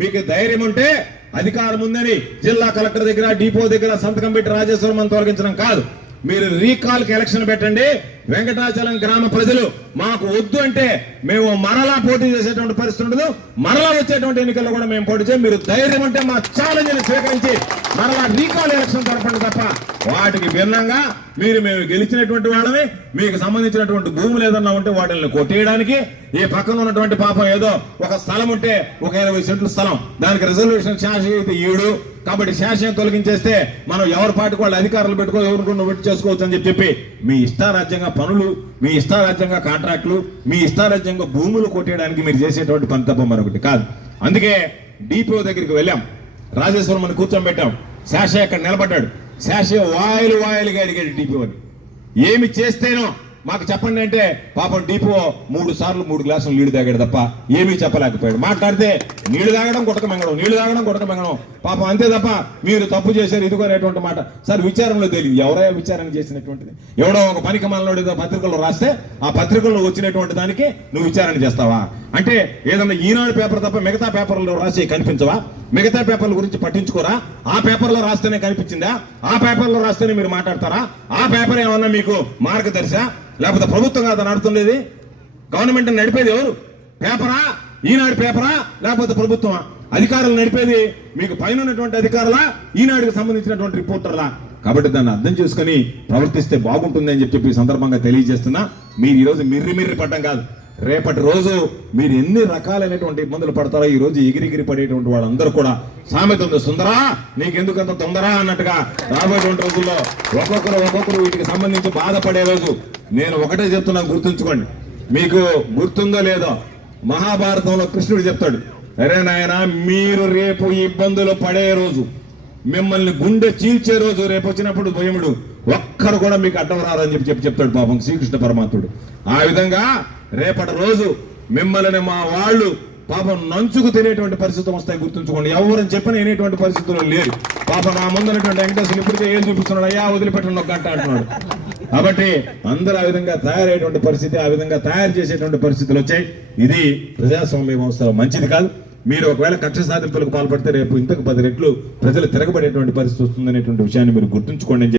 మీకు ధైర్యం ఉంటే అధికారం ఉందని జిల్లా కలెక్టర్ దగ్గర డిపో దగ్గర సంతకం పెట్టి రాజేశ్వరం తొలగించడం కాదు. మీరు రీకాల్ కి ఎలక్షన్ పెట్టండి. వెంకటాచలం గ్రామ ప్రజలు మాకు వద్దు అంటే మేము మరలా పోటీ చేసేటువంటి పరిస్థితి ఉండదు. మరలా వచ్చేటువంటి ఎన్నికల్లో కూడా మేము పోటీ చేయం. మీరు ధైర్యం ఉంటే మా ఛాలెంజ్ ని స్వీకరించి మరలా రీకాల్ ఎలక్షన్ జరపండి తప్ప వాటికి భిన్నంగా మేము గెలిచినటువంటి వాళ్ళని మీకు సంబంధించినటువంటి భూములు ఏదన్నా ఉంటే వాటిని కొట్టేయడానికి ఈ పక్కన ఉన్నటువంటి పాపం ఏదో ఒక స్థలం ఉంటే ఒక 20 సెంట్ల స్థలం దానికి రిజర్వేషన్ శాసనం అయితే 7 కాబట్టి శాసనం తొలగించేస్తే మనం ఎవరి పాటికి వాళ్ళు అధికారులు పెట్టుకో ఎవరికొన్న పెట్టి చేసుకోవచ్చు అని చెప్పి మీ ఇష్టారాజ్యంగా పనులు, మీ ఇష్టారాజ్యంగా కాంట్రాక్టులు, మీ ఇష్టారాజ్యంగా భూములు కొట్టేయడానికి మీరు చేసేటువంటి పని తప్ప మరొకటి కాదు. అందుకే డిపో దగ్గరికి వెళ్ళాం, రాజేశ్వరం అని కూర్చోబెట్టాం. శాసయ్య అక్కడ నిలబడ్డాడు. శాసయ్య వాయిలుగా అడిగాడు డిపోని ఏమి చేస్తేనో మాకు చెప్పండి అంటే పాపం డిపో 3 సార్లు 3 గ్లాసులు నీళ్లు తాగాడు తప్ప ఏమీ చెప్పలేకపోయాడు. మాట్లాడితే నీళ్లు తాగడం కొట్టక మెంగడం, నీళ్లు తాగడం కొట్టక మెంగడం పాపం అంతే తప్ప మీరు తప్పు చేశారు ఇదిగోనేటువంటి మాట. సార్ విచారణలో తెలియదు ఎవరైనా విచారణ చేసినటువంటిది. ఎవడో ఒక పనికి మనలో ఏదో పత్రికల్లో రాస్తే ఆ పత్రికల్లో వచ్చినటువంటి దానికి నువ్వు విచారణ చేస్తావా అంటే ఏదన్నా ఈనాడు పేపర్ తప్ప మిగతా పేపర్లో రాసి కనిపించవా? మిగతా పేపర్ల గురించి పట్టించుకోరా? ఆ పేపర్లో రాస్తేనే కనిపించిందా? ఆ పేపర్లో రాస్తేనే మీరు మాట్లాడతారా? ఆ పేపర్ ఏమన్నా మీకు మార్గదర్శా లేకపోతే ప్రభుత్వం కాదా నడుతుండేది? గవర్నమెంట్ నడిపేది ఎవరు? పేపరా? ఈనాడు పేపరా లేకపోతే ప్రభుత్వమా? అధికారులు నడిపేది మీకు పైన ఉన్నటువంటి అధికారులా ఈనాడుకి సంబంధించినటువంటి రిపోర్టర్లా? కాబట్టి దాన్ని అర్థం చేసుకుని ప్రవర్తిస్తే బాగుంటుంది అని చెప్పి ఈ సందర్భంగా తెలియజేస్తున్నా. మీరు ఈరోజు మిర్రి పడ్డం కాదు, రేపటి రోజు మీరు ఎన్ని రకాలైనటువంటి ఇబ్బందులు పడతారో ఈ రోజు ఎగిరిగిరి పడేటువంటి వాళ్ళందరూ కూడా సామెత ఉంది, సుందరా నీకెందుకంత తొందర అన్నట్టుగా రాబోయేటువంటి రోజుల్లో ఒక్కొక్కరు వీటికి సంబంధించి బాధపడే రోజు. నేను ఒకటే చెప్తున్నా, గుర్తుంచుకోండి. మీకు గుర్తుందో లేదో మహాభారతంలో కృష్ణుడు చెప్తాడు, అరే నాయన మీరు రేపు ఇబ్బందులు పడే రోజు, మిమ్మల్ని గుండె చీల్చే రోజు రేపు వచ్చినప్పుడు భయముడు ఒక్కరు కూడా మీకు అడ్డం రారని చెప్పి చెప్తాడు పాపం శ్రీకృష్ణ పరమాత్ముడు. ఆ విధంగా రేపటి రోజు మిమ్మల్ని మా వాళ్ళు పాపం నంచుకు తినేటువంటి పరిస్థితులు వస్తాయి, గుర్తుంచుకోండి. ఎవరని చెప్పిన వినేటువంటి పరిస్థితులు లేరు. పాపం నా ముందున్నటువంటి వెంకటేశ్వర ఇప్పటికే ఏం చూపిస్తున్నాడు, అయ్యా వదిలిపెట్టండి ఒక గంట అంటున్నాడు. కాబట్టి అందరూ ఆ విధంగా తయారయ్యేటువంటి పరిస్థితి, ఆ విధంగా తయారు చేసేటువంటి పరిస్థితులు వచ్చాయి. ఇది ప్రజాస్వామ్య వ్యవస్థలో మంచిది కాదు. మీరు ఒకవేళ కక్ష సాధింపులకు పాల్పడితే రేపు ఇంతకు 10 రెట్లు ప్రజలు తిరగబడేటువంటి పరిస్థితి వస్తుందనేటువంటి విషయాన్ని మీరు గుర్తుంచుకోండి.